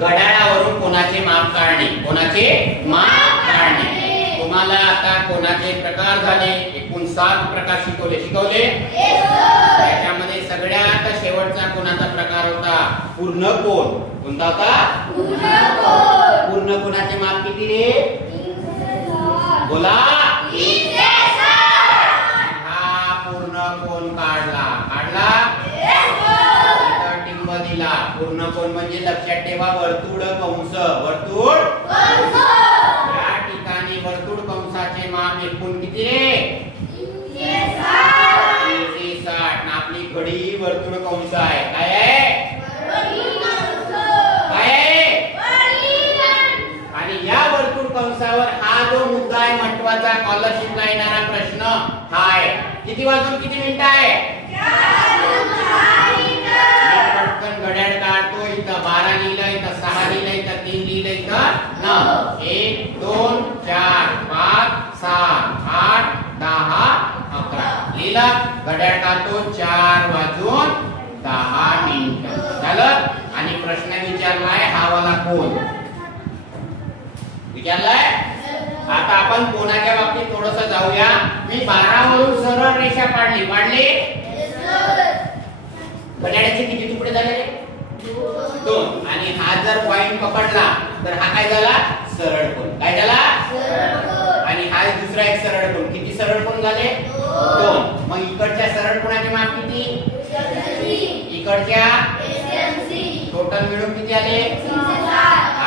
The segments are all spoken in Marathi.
घड्याळावरून कोणाचे माप काढणे. कोणाचे माप काढणे. तुम्हाला आता कोणाचे प्रकार झाले. एकूण 7 प्रकार शिकवले. त्याच्यामध्ये सगळ्यात शेवटचा कोणाचा प्रकार होता पूर्ण कोन. कोणता होता पूर्ण कोनाचे माप किती रे. बोला. हा पूर्ण कोन काढला. टिंब दिला. पूर्ण कोन म्हणजे लक्षात ठेवा वर्तुळ कंस. वर्तुळ या ठिकाणी वर्तुळ कंसाचे माप एकूण किती रे 360. आपली घडी वर्तुळ कंस आहे. काय आहे आणि या वर्तुळ कंसावर हा जो मुद्दा आहे महत्वाचा स्कॉलरशिपला येणारा प्रश्न हा आहे. किती वाजून किती मिनिटं आहे. पटकन घड्याळ काढतो. इथं 12 लिहिलं, इथं 6 लिहिलं, इथं 3 लिहिलं, इथं 9. 1 2 4 5 6 8 10 11 लिहिलं. घड्याळ काढतो 4 वाजून 10 मिनिटं झालं. आणि प्रश्न विचारलाय हा वाला कोण विचारलाय. आता आपण कोणाच्या बाबतीत थोडंसं जाऊया. मी 12 वरून सरळ रेषा काढली. घड्याळाचे किती तुकडे झाले 2. आणि हा जर पॉइंट पकडला तर हा काय झाला सरळ कोन. काय झाला आणि हा दुसरा एक सरळ कोन. किती सरळ कोन झाले 2. मग इकडच्या सरळ कोनाचे माप किती. इकडच्या टोटल मिळून किती आले.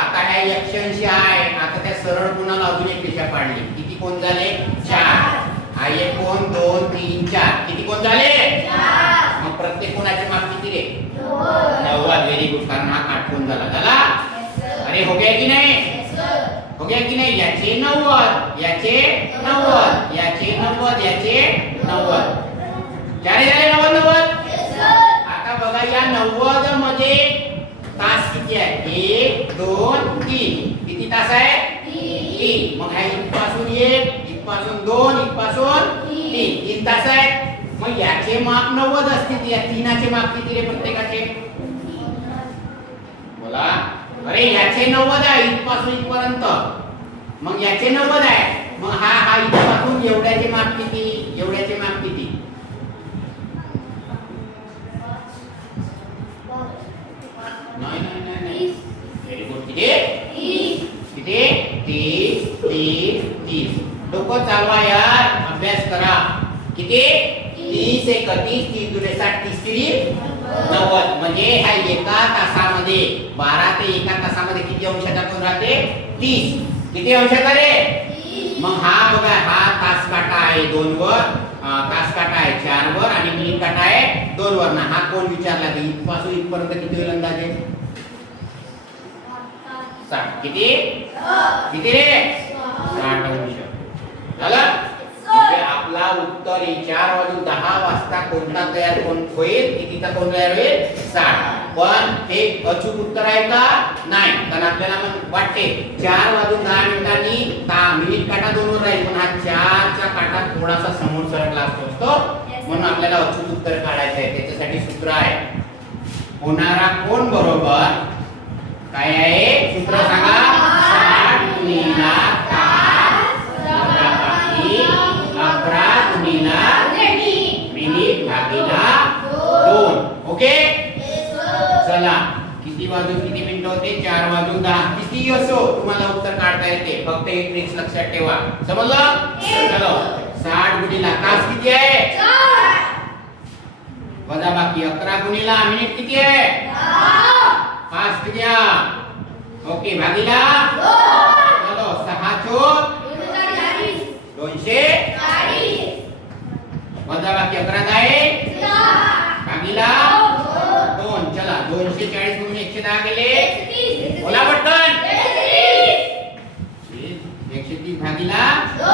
आता हे 180 आहे. आता त्या सरळ कोनाला अजून एक रेषा काढली. किती कोन झाले 4. हा एक कोन 2 3 4 किती कोन झाले 4. मग प्रत्येक कोनाचे माप किती रे 90. Very good. कारण हा काटकोन झाला. अरे हो गया की नाही. हो गया की नाही. याचे 90 याचे 90 याचे 90 याचे 90 चार झाले 90. आता बघा या 90 मध्ये तास किती आहे 1 2 3. किती तास आहे 3. मग हा इथपासून 1 इथपासून 2 इथपासून 3 तास आहे. मग याचे माप 90 असतील. या तीनाचे माप किती रे प्रत्येकाचे बोला. अरे याचे 90 आहे इथपासून इथपर्यंत. मग याचे 90 आहे. मग हा इथपासून एवढ्याचे माप किती. एवढ्याचे माप किती नाही. Very good. किती 30. डोकं चालवा यार. अभ्यास करा. किती 30 एक 30 दुने 60 30 90. म्हणजे ह्या एका तासामध्ये 12 ते एका तासामध्ये किती अंशाचा कोन राहते 30. किती अंशाचा रे. मग हा बघा हा तास काटा आहे 2 वर. तास काटा आहे 4 वर आणि मिनिट काटा आहे 2 वर. ना हा कोण विचारला की इथपासून इथपर्यंत किती होईल अंदाजे 60. किती रे 60 अंश झालं. आपला उत्तर 4 वाजून 10 वाजता कोणता तयार कोण होईल. कितीचा कोण तयार होईल 60. पण हे अचूक उत्तर आहे का नाही. कारण आपल्याला वाटते 4 वाजून 10 मिनिटांनी मिनिट काटा 2 वर राहील. पण हा 4 चा काटा थोडासा समोर सरकला असतो. म्हणून आपल्याला अचूक उत्तर काढायचं आहे. त्याच्यासाठी सूत्र आहे होणारा कोण बरोबर काय आहे सूत्र सांगा 60 गुणिला तास वजाबाकी 11 गुणिला मिनिट भागिला 2. ओके चला. किती वाजून किती मिनिटं होते 4 वाजून 10. किती असो तुम्हाला उत्तर काढता येते. फक्त एक ट्रिक लक्षात ठेवा. समजलं. चलो 60 गुणिला तास किती आहे 4 वजाबाकी 11 गुणिला मिनिट किती आहे 5 किती ओके भागिला 2. चलो 6 चोक 240 वजाबाकी 11 आहे भागिला 2. चला 240 म्हणून 110 गेले. बोला पटकन 130 भागिला 2.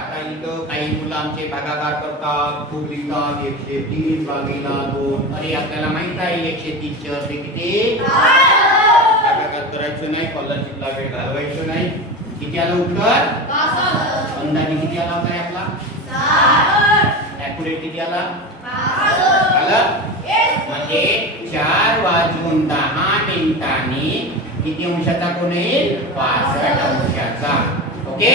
आता इथं काही मुलं आमचे भागाकार करतात. खूप लिहितात 130 भागिला 2. अरे आपल्याला माहित आहे 130 चे अर्धे किती भागाकार करायचं नाही. स्कॉलरशिपला वेळ घालवायचं नाही. किती आलं उत्तर 65. अंदाजे किती आला होता आपला 60. ॲक्युरेट किती आला 65 आलं. म्हणजे 4:10 किती अंशाचा कोण येईल 65 अंशाचा. ओके,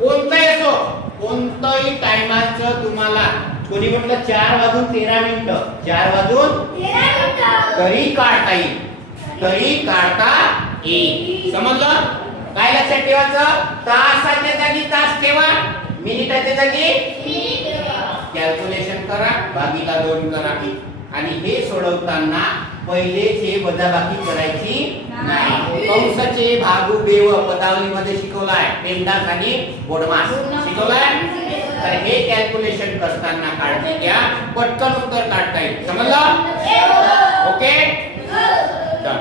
कोणताही असो कोणताही टायमाचं तुम्हाला कोणी म्हटलं 4:13 तरी काढता येईल, समजलं. काय लक्षात ठेवायचं, तासाच्या जागी तास ठेवा, मिनिटाच्या जागी कॅल्क्युलेशन करा, भागीला 2 करा. आणि हे सोडवताना पहिलेचे वजाबाकी करायची नाही. कंसाचे भागू बेव पदावलीमध्ये शिकवलाय, पेंडास आणि बोडमास शिकवलाय. तर हे कॅल्क्युलेशन करताना काळजी घ्या, पटकन उत्तर काढता येईल. समजलं? Okay, done.